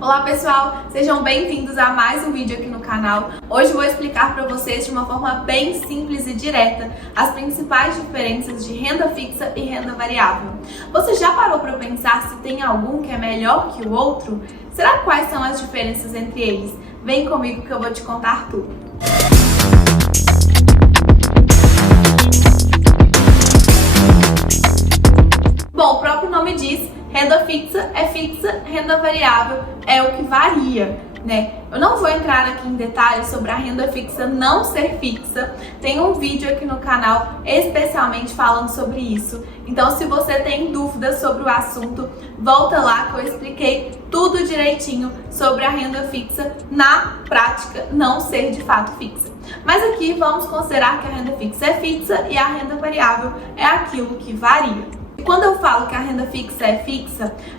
Olá pessoal, sejam bem-vindos a mais um vídeo aqui no canal. Hoje vou explicar para vocês de uma forma bem simples e direta as principais diferenças de renda fixa e renda variável. Você já parou para pensar se tem algum que é melhor que o outro? Será quais são as diferenças entre eles? Vem comigo que eu vou te contar tudo. Bom, o próprio nome diz, renda fixa, renda variável é o que varia, né? Eu não vou entrar aqui em detalhes sobre a renda fixa não ser fixa, tem um vídeo aqui no canal especialmente falando sobre isso. Então, se você tem dúvidas sobre o assunto, volta lá que eu expliquei tudo direitinho sobre a renda fixa na prática não ser de fato fixa. Mas aqui vamos considerar que a renda fixa é fixa e a renda variável é aquilo que varia. E quando eu falo que a renda fixa,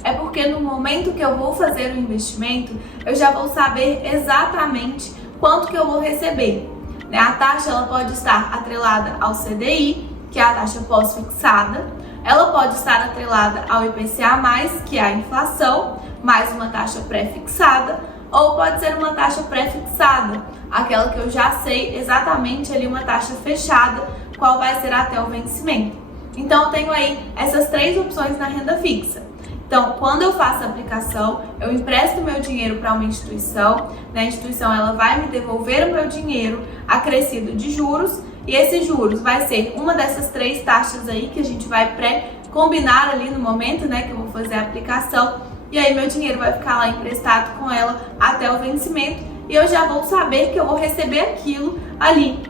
é porque no momento que eu vou fazer o investimento, eu já vou saber exatamente quanto que eu vou receber. A taxa ela pode estar atrelada ao CDI, que é a taxa pós-fixada, ela pode estar atrelada ao IPCA+, que é a inflação, mais uma taxa pré-fixada, ou pode ser uma taxa pré-fixada, aquela que eu já sei exatamente ali uma taxa fechada, qual vai ser até o vencimento. Então, eu tenho aí essas três opções na renda fixa. Então, quando eu faço a aplicação, eu empresto meu dinheiro para uma instituição, a instituição ela vai me devolver o meu dinheiro acrescido de juros, e esses juros vai ser uma dessas três taxas aí que a gente vai pré-combinar ali no momento, que eu vou fazer a aplicação, e aí meu dinheiro vai ficar lá emprestado com ela até o vencimento, e eu já vou saber que eu vou receber aquilo ali,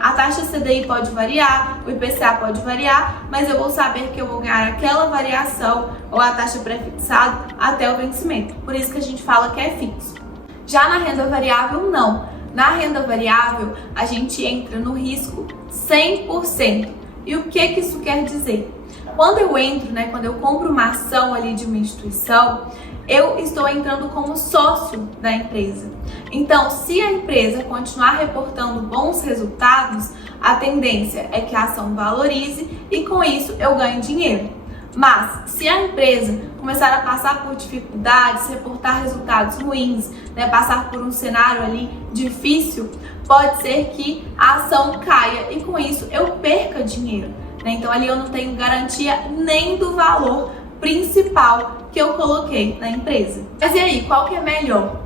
A taxa CDI pode variar, o IPCA pode variar, mas eu vou saber que eu vou ganhar aquela variação ou a taxa pré-fixada até o vencimento. Por isso que a gente fala que é fixo. Já na renda variável, não. Na renda variável, a gente entra no risco 100%. E o que isso quer dizer? Quando eu entro, quando eu compro uma ação ali de uma instituição, eu estou entrando como sócio da empresa. Então, se a empresa continuar reportando bons resultados, a tendência é que a ação valorize e com isso eu ganho dinheiro. Mas, se a empresa começar a passar por dificuldades, reportar resultados ruins, passar por um cenário ali difícil, pode ser que a ação caia e com isso eu perca dinheiro. Então, ali eu não tenho garantia nem do valor principal que eu coloquei na empresa. Mas e aí, qual que é melhor?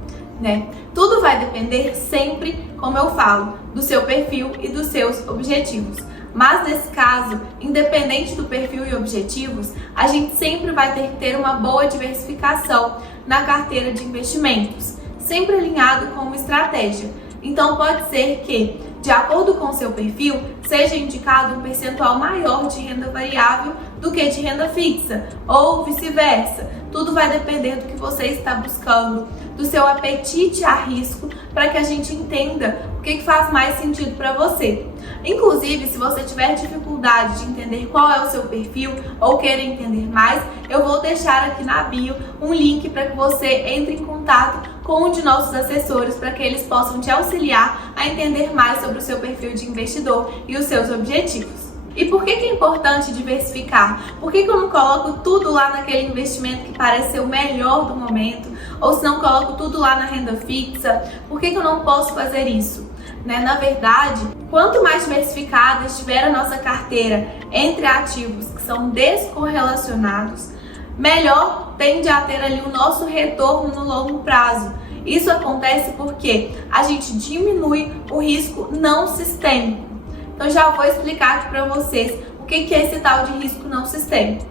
Tudo vai depender sempre, como eu falo, do seu perfil e dos seus objetivos. Mas nesse caso, independente do perfil e objetivos, a gente sempre vai ter que ter uma boa diversificação na carteira de investimentos, sempre alinhado com uma estratégia. Então pode ser que, de acordo com o seu perfil, seja indicado um percentual maior de renda variável do que de renda fixa, ou vice-versa. Tudo vai depender do que você está buscando, do seu apetite a risco, para que a gente entenda o que faz mais sentido para você. Inclusive, se você tiver dificuldade de entender qual é o seu perfil ou querer entender mais, eu vou deixar aqui na bio um link para que você entre em contato com um de nossos assessores para que eles possam te auxiliar a entender mais sobre o seu perfil de investidor e os seus objetivos. E por que é importante diversificar? Por que eu não coloco tudo lá naquele investimento que parece ser o melhor do momento? Ou se não coloco tudo lá na renda fixa? Por que eu não posso fazer isso? Na verdade, quanto mais diversificada estiver a nossa carteira entre ativos que são descorrelacionados, melhor tende a ter ali o nosso retorno no longo prazo. Isso acontece porque a gente diminui o risco não sistêmico. Então já vou explicar aqui para vocês o que é esse tal de risco não sistêmico.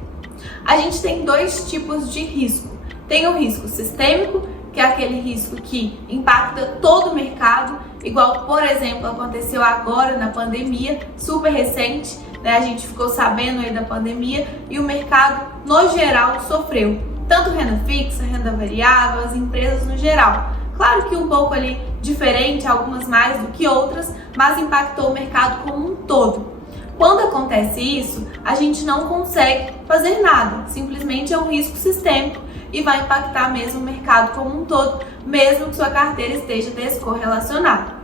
A gente tem dois tipos de risco. Tem o risco sistêmico, que é aquele risco que impacta todo o mercado, igual, por exemplo, aconteceu agora na pandemia, super recente, a gente ficou sabendo aí da pandemia e o mercado, no geral, sofreu. Tanto renda fixa, renda variável, as empresas no geral. Claro que um pouco ali diferente, algumas mais do que outras, mas impactou o mercado como um todo. Quando acontece isso, a gente não consegue fazer nada, simplesmente é um risco sistêmico e vai impactar mesmo o mercado como um todo, mesmo que sua carteira esteja descorrelacionada.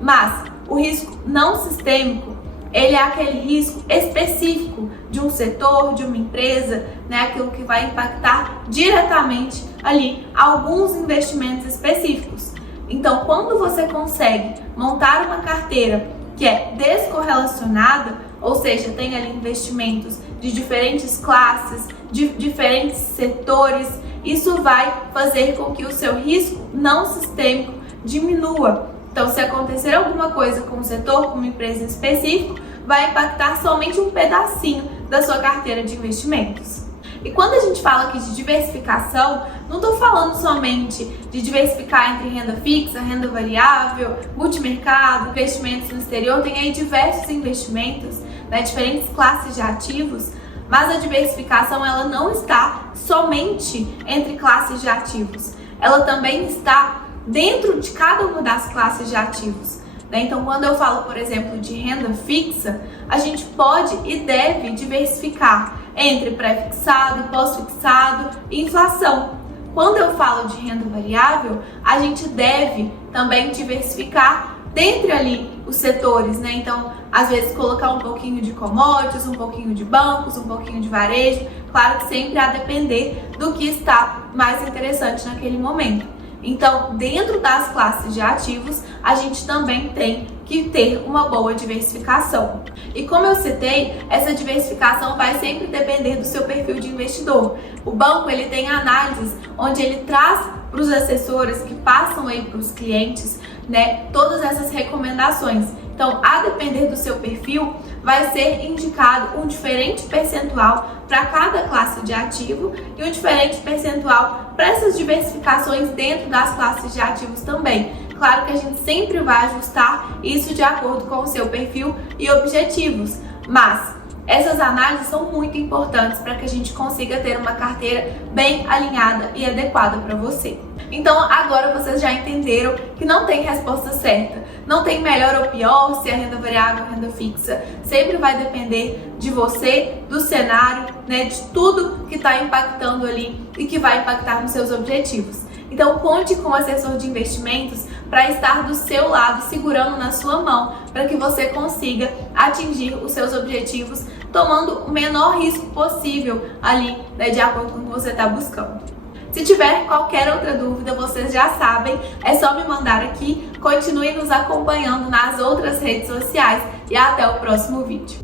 Mas o risco não sistêmico, ele é aquele risco específico de um setor, de uma empresa, aquilo que vai impactar diretamente ali alguns investimentos específicos. Então, quando você consegue montar uma carteira que é descorrelacionada, ou seja, tem ali investimentos de diferentes classes, de diferentes setores, isso vai fazer com que o seu risco não sistêmico diminua. Então, se acontecer alguma coisa com o setor, com uma empresa em específico, vai impactar somente um pedacinho da sua carteira de investimentos. E quando a gente fala aqui de diversificação, não estou falando somente de diversificar entre renda fixa, renda variável, multimercado, investimentos no exterior, tem aí diversos investimentos, né, diferentes classes de ativos, mas a diversificação ela não está somente entre classes de ativos, ela também está dentro de cada uma das classes de ativos. Então, quando eu falo, por exemplo, de renda fixa, a gente pode e deve diversificar entre pré-fixado, pós-fixado e inflação. Quando eu falo de renda variável, a gente deve também diversificar dentre ali os setores, né? Então, às vezes colocar um pouquinho de commodities, um pouquinho de bancos, um pouquinho de varejo, claro que sempre a depender do que está mais interessante naquele momento. Então, dentro das classes de ativos, a gente também tem que ter uma boa diversificação. E como eu citei, essa diversificação vai sempre depender do seu perfil de investidor. O banco ele tem análises onde ele traz para os assessores que passam aí para os clientes, né, todas essas recomendações. Então, a depender do seu perfil, vai ser indicado um diferente percentual para cada classe de ativo e um diferente percentual para essas diversificações dentro das classes de ativos também. Claro que a gente sempre vai ajustar isso de acordo com o seu perfil e objetivos, mas essas análises são muito importantes para que a gente consiga ter uma carteira bem alinhada e adequada para você. Então agora vocês já entenderam que não tem resposta certa, não tem melhor ou pior se é renda variável ou renda fixa. Sempre vai depender de você, do cenário, né, de tudo que está impactando ali e que vai impactar nos seus objetivos. Então conte com o assessor de investimentos para estar do seu lado, segurando na sua mão, para que você consiga atingir os seus objetivos, tomando o menor risco possível ali, né, de acordo com o que você está buscando. Se tiver qualquer outra dúvida, vocês já sabem, é só me mandar aqui. Continue nos acompanhando nas outras redes sociais e até o próximo vídeo.